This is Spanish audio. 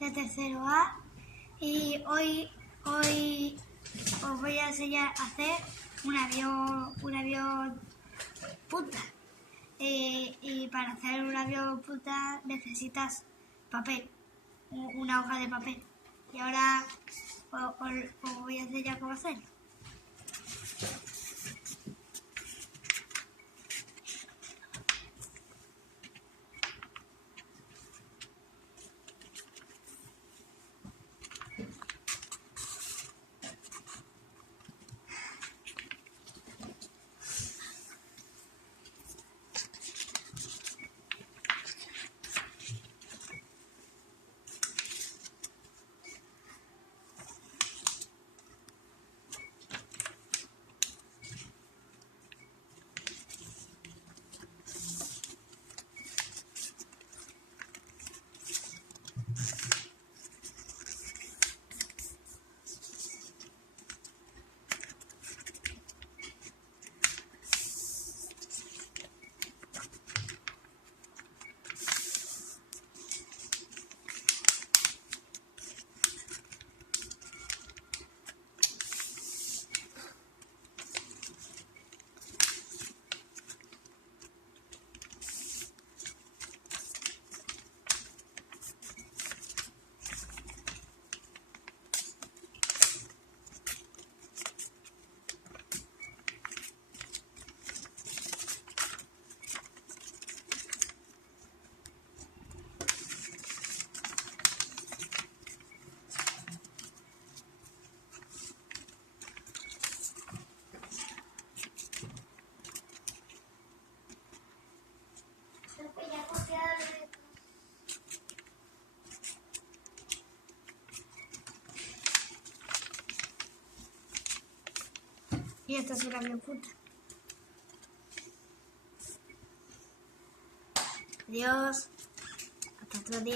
de tercero A y hoy os voy a enseñar a hacer un avión punta. Y para hacer un avión punta necesitas papel, una hoja de papel. Y ahora os voy a enseñar cómo hacerlo. Y esto es un avión punta. Adiós. Hasta otro día.